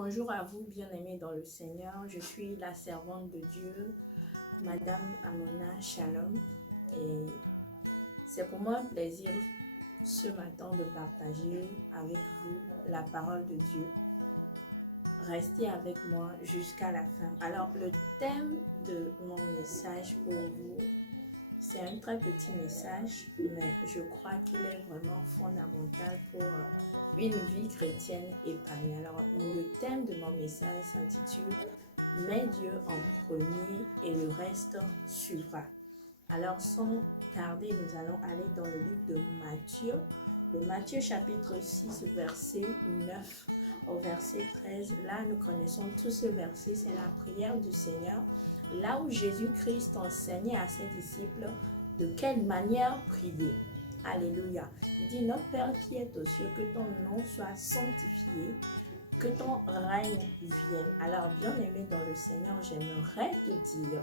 Bonjour à vous, bien-aimés dans le Seigneur. Je suis la servante de Dieu, Madame Amona Shalom. Et c'est pour moi un plaisir ce matin de partager avec vous la parole de Dieu. Restez avec moi jusqu'à la fin. Alors, le thème de mon message pour vous, c'est un très petit message, mais je crois qu'il est vraiment fondamental pour une vie chrétienne épanouie. Alors, le thème de mon message s'intitule « Mets Dieu en premier et le reste suivra ». Alors, sans tarder, nous allons aller dans le livre de Matthieu, le Matthieu chapitre 6, verset 9 au verset 13. Là, nous connaissons tous ce verset, c'est la prière du Seigneur. Là où Jésus-Christ enseignait à ses disciples de quelle manière prier. Alléluia. Il dit, notre Père qui est aux cieux, que ton nom soit sanctifié, que ton règne vienne. Alors, bien-aimé dans le Seigneur, j'aimerais te dire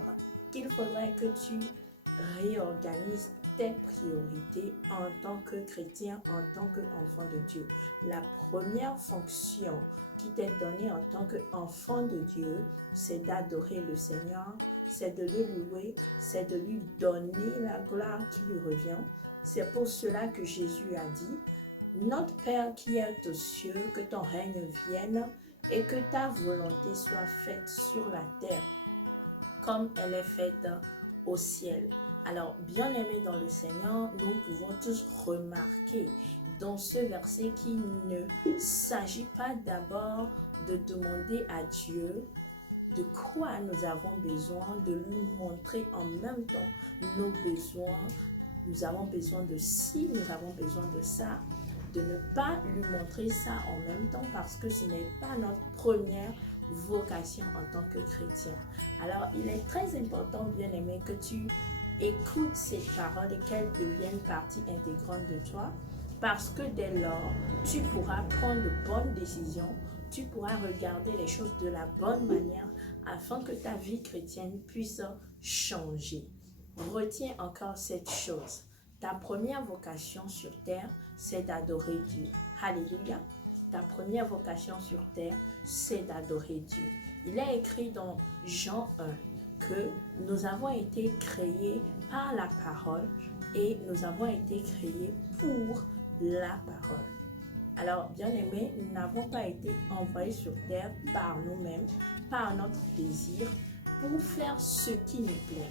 qu'il faudrait que tu réorganises tes priorités en tant que chrétien, en tant qu'enfant de Dieu. La première fonction qui t'est donnée en tant qu'enfant de Dieu, c'est d'adorer le Seigneur, c'est de le louer, c'est de lui donner la gloire qui lui revient. C'est pour cela que Jésus a dit, notre Père qui est aux cieux, que ton règne vienne et que ta volonté soit faite sur la terre comme elle est faite au ciel. Alors, bien-aimés dans le Seigneur, nous pouvons tous remarquer dans ce verset qu'il ne s'agit pas d'abord de demander à Dieu de quoi nous avons besoin, de lui montrer en même temps nos besoins. Nous avons besoin de ci, nous avons besoin de ça, de ne pas lui montrer ça en même temps parce que ce n'est pas notre première vocation en tant que chrétien. Alors, il est très important, bien-aimé, que tu écoutes ces paroles et qu'elles deviennent partie intégrante de toi parce que dès lors, tu pourras prendre de bonnes décisions, tu pourras regarder les choses de la bonne manière afin que ta vie chrétienne puisse changer. Retiens encore cette chose. Ta première vocation sur terre, c'est d'adorer Dieu. Alléluia. Ta première vocation sur terre, c'est d'adorer Dieu. Il est écrit dans Jean 1 que nous avons été créés par la parole et nous avons été créés pour la parole. Alors, bien-aimés, nous n'avons pas été envoyés sur terre par nous-mêmes, par notre désir, pour faire ce qui nous plaît.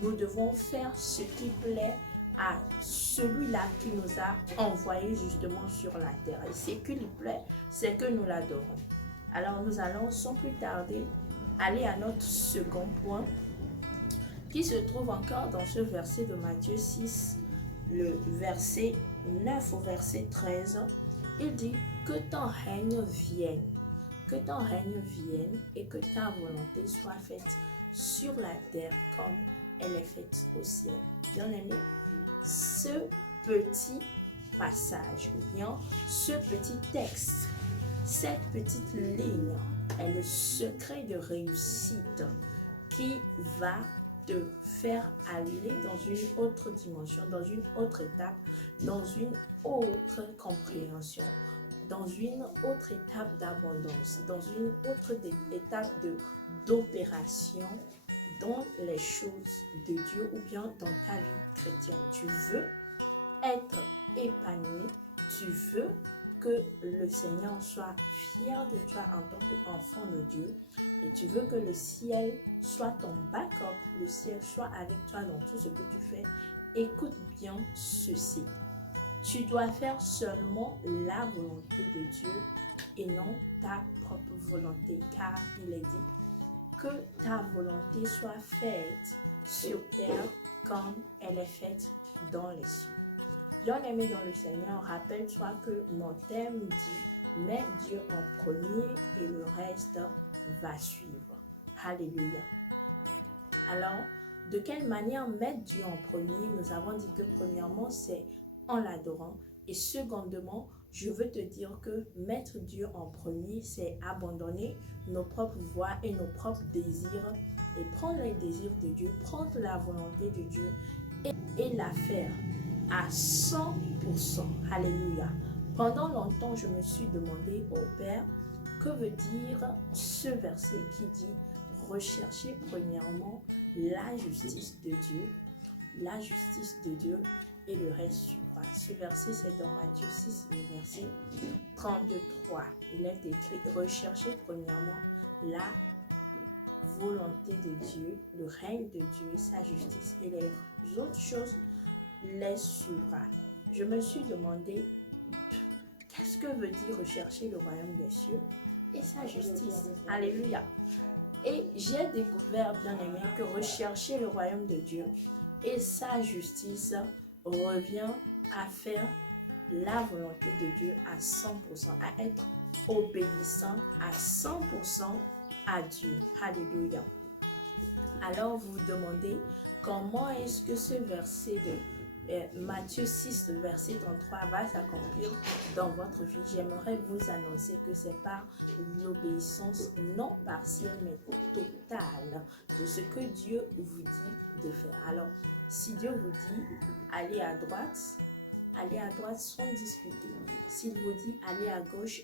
Nous devons faire ce qui plaît à celui-là qui nous a envoyés justement sur la terre. Et ce qui lui plaît, c'est que nous l'adorons. Alors, nous allons sans plus tarder aller à notre second point qui se trouve encore dans ce verset de Matthieu 6, le verset 9 au verset 13. Il dit que ton règne vienne, et que ta volonté soit faite sur la terre comme elle est faite au ciel. Bien-aimé, ce petit passage ou bien ce petit texte, cette petite ligne est le secret de réussite qui va te faire aller dans une autre dimension, dans une autre étape, dans une autre compréhension, dans une autre étape d'abondance, dans une autre étape d'opération dans les choses de Dieu ou bien dans ta vie chrétienne. Tu veux être épanoui, tu veux que le Seigneur soit fier de toi en tant qu'enfant de Dieu et tu veux que le ciel soit ton backup, le ciel soit avec toi dans tout ce que tu fais. Écoute bien ceci. Tu dois faire seulement la volonté de Dieu et non ta propre volonté, car il est dit que ta volonté soit faite sur terre comme elle est faite dans les cieux. Bien-aimé dans le Seigneur, rappelle-toi que mon thème dit « Mets Dieu en premier et le reste va suivre ». Alléluia. Alors, de quelle manière mettre Dieu en premier? Nous avons dit que premièrement, c'est en l'adorant. Et secondement, je veux te dire que mettre Dieu en premier, c'est abandonner nos propres voies et nos propres désirs et prendre les désirs de Dieu, prendre la volonté de Dieu et la faire à 100%. Alléluia. Pendant longtemps, je me suis demandé au Père, Que veut dire ce verset qui dit « Recherchez premièrement la justice de Dieu » et le reste suivra. Ce verset, c'est dans Matthieu 6, le verset 33. Il est écrit « Recherchez premièrement la volonté de Dieu, le règne de Dieu, sa justice et les autres choses les suivra. » Je me suis demandé, qu'est-ce que veut dire rechercher le royaume des cieux et sa justice? Alléluia. Et j'ai découvert, bien aimé, que rechercher le royaume de Dieu et sa justice revient à faire la volonté de Dieu à 100%, à être obéissant à 100% à Dieu. Alléluia. Alors vous vous demandez comment est-ce que ce verset de Matthieu 6, le verset 33 va s'accomplir dans votre vie. J'aimerais vous annoncer que c'est par l'obéissance non partielle mais totale de ce que Dieu vous dit de faire. Alors, si Dieu vous dit allez à droite sans discuter. S'il vous dit allez à gauche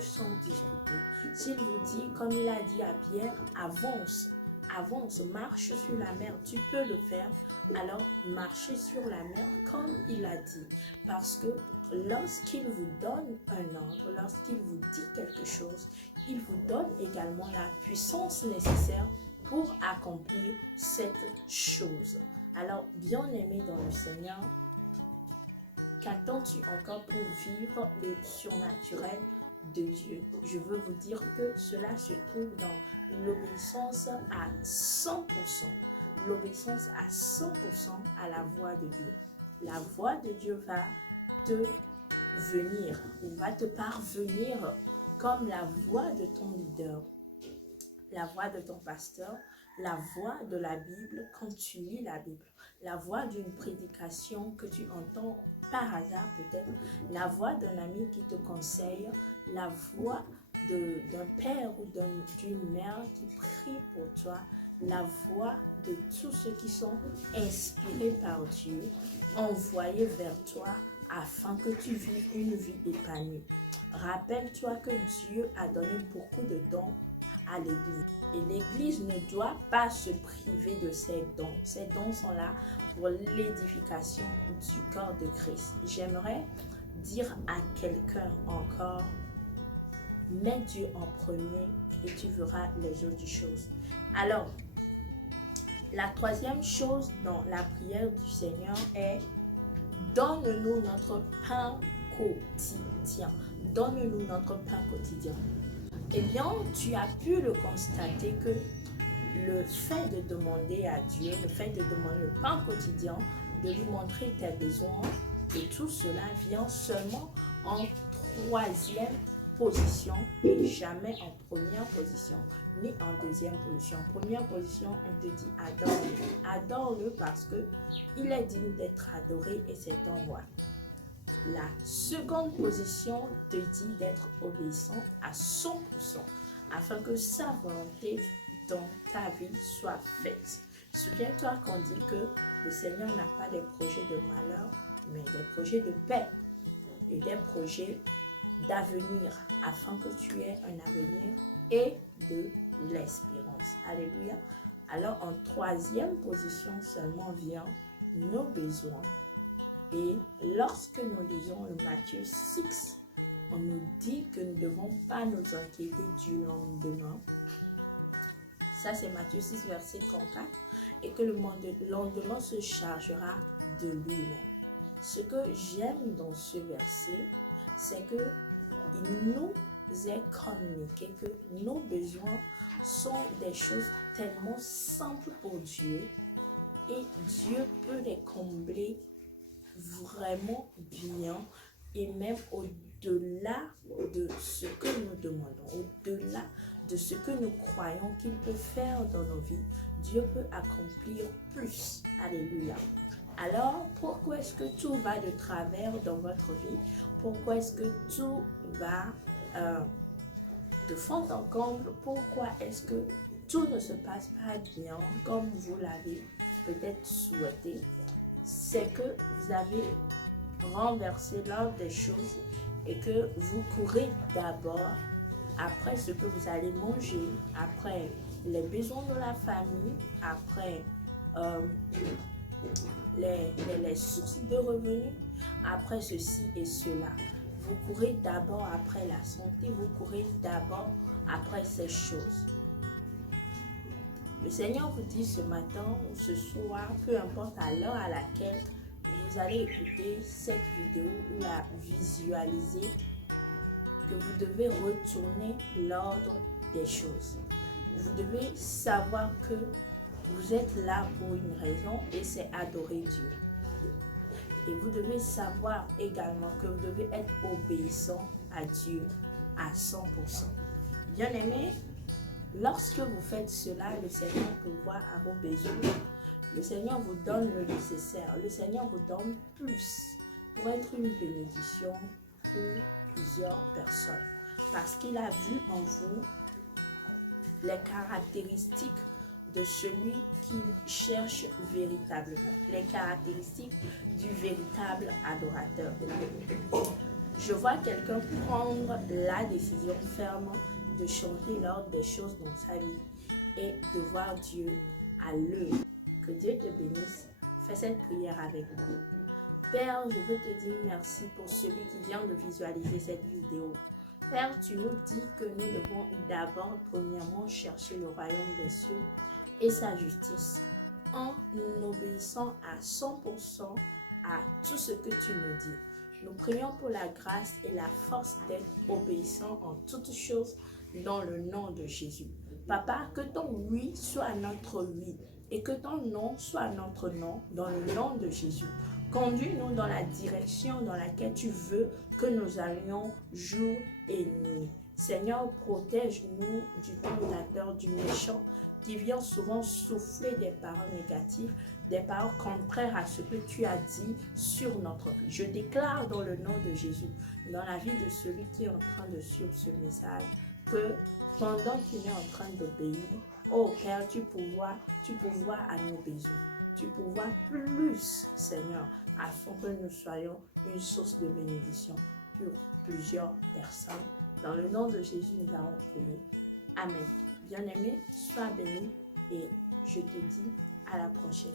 sans discuter. S'il vous dit, comme il a dit à Pierre, avance, marche sur la mer, tu peux le faire. Alors, marchez sur la mer comme il a dit. Parce que lorsqu'il vous donne un ordre, lorsqu'il vous dit quelque chose, il vous donne également la puissance nécessaire pour accomplir cette chose. Alors, bien-aimé dans le Seigneur, qu'attends-tu encore pour vivre le surnaturel de Dieu? Je veux vous dire que cela se trouve dans l'obéissance à 100%. L'obéissance à 100% à la voix de Dieu. La voix de Dieu va te venir ou va te parvenir comme la voix de ton leader, la voix de ton pasteur, la voix de la Bible quand tu lis la Bible, la voix d'une prédication que tu entends par hasard peut-être, la voix d'un ami qui te conseille, la voix d'un père ou d'une mère qui prie pour toi, la voix de tous ceux qui sont inspirés par Dieu, envoyés vers toi afin que tu vives une vie épanouie. Rappelle-toi que Dieu a donné beaucoup de dons à l'Église. Et l'Église ne doit pas se priver de ses dons. Ces dons sont là pour l'édification du corps de Christ. J'aimerais dire à quelqu'un encore, mets Dieu en premier et tu verras les autres choses. Alors, la troisième chose dans la prière du Seigneur est donne-nous notre pain quotidien. Donne-nous notre pain quotidien. Eh bien, tu as pu le constater que le fait de demander à Dieu, le fait de demander le pain quotidien, de lui montrer tes besoins, et tout cela vient seulement en troisième position et jamais en première position ni en deuxième position. En première position, on te dit adore-le. Adore-le parce que il est digne d'être adoré et c'est ton roi. La seconde position te dit d'être obéissant à 100% afin que sa volonté dans ta vie soit faite. Souviens-toi qu'on dit que le Seigneur n'a pas des projets de malheur, mais des projets de paix et des projets d'avenir afin que tu aies un avenir et de l'espérance. Alléluia. Alors en troisième position seulement vient nos besoins. Et lorsque nous lisons le Matthieu 6, on nous dit que nous ne devons pas nous inquiéter du lendemain. Ça, c'est Matthieu 6, verset 34. Et que le lendemain se chargera de lui-même. Ce que j'aime dans ce verset, c'est qu'il nous est communiqué que nos besoins sont des choses tellement simples pour Dieu. Et Dieu peut les combler vraiment bien et même au-delà de ce que nous demandons, au-delà de ce que nous croyons qu'il peut faire dans nos vies, Dieu peut accomplir plus. Alléluia. Alors, pourquoi est-ce que tout va de travers dans votre vie? Pourquoi est-ce que tout va de fond en comble? Pourquoi est-ce que tout ne se passe pas bien comme vous l'avez peut-être souhaité? C'est que vous avez renversé l'ordre des choses et que vous courez d'abord après ce que vous allez manger, après les besoins de la famille, après les sources de revenus, après ceci et cela. Vous courez d'abord après la santé, vous courez d'abord après ces choses. Le Seigneur vous dit ce matin ou ce soir, peu importe à l'heure à laquelle vous allez écouter cette vidéo ou la visualiser, que vous devez retourner l'ordre des choses. Vous devez savoir que vous êtes là pour une raison et c'est adorer Dieu. Et vous devez savoir également que vous devez être obéissant à Dieu à 100%. Bien-aimés, lorsque vous faites cela, le Seigneur pourvoit à vos besoins. Le Seigneur vous donne le nécessaire. Le Seigneur vous donne plus pour être une bénédiction pour plusieurs personnes. Parce qu'il a vu en vous les caractéristiques de celui qu'il cherche véritablement. Les caractéristiques du véritable adorateur de Dieu. Je vois quelqu'un prendre la décision ferme de changer l'ordre des choses dans sa vie et de voir Dieu à l'œuvre. Que Dieu te bénisse. Fais cette prière avec moi. Père, je veux te dire merci pour celui qui vient de visualiser cette vidéo. Père, tu nous dis que nous devons d'abord, premièrement, chercher le royaume des cieux et sa justice en obéissant à 100% à tout ce que tu nous dis. Nous prions pour la grâce et la force d'être obéissants en toutes choses dans le nom de Jésus. Papa, que ton oui soit notre oui et que ton non soit notre non dans le nom de Jésus. Conduis-nous dans la direction dans laquelle tu veux que nous allions jour et nuit. Seigneur, protège-nous du tentateur, du méchant qui vient souvent souffler des paroles négatives, des paroles contraires à ce que tu as dit sur notre vie. Je déclare dans le nom de Jésus, dans la vie de celui qui est en train de suivre ce message, que pendant qu'il est en train d'obéir, oh Père, tu pourvois à nos besoins. Tu pourvois plus, Seigneur, afin que nous soyons une source de bénédiction pour plusieurs personnes. Dans le nom de Jésus, nous avons prié. Amen. Bien-aimé, sois béni et je te dis à la prochaine.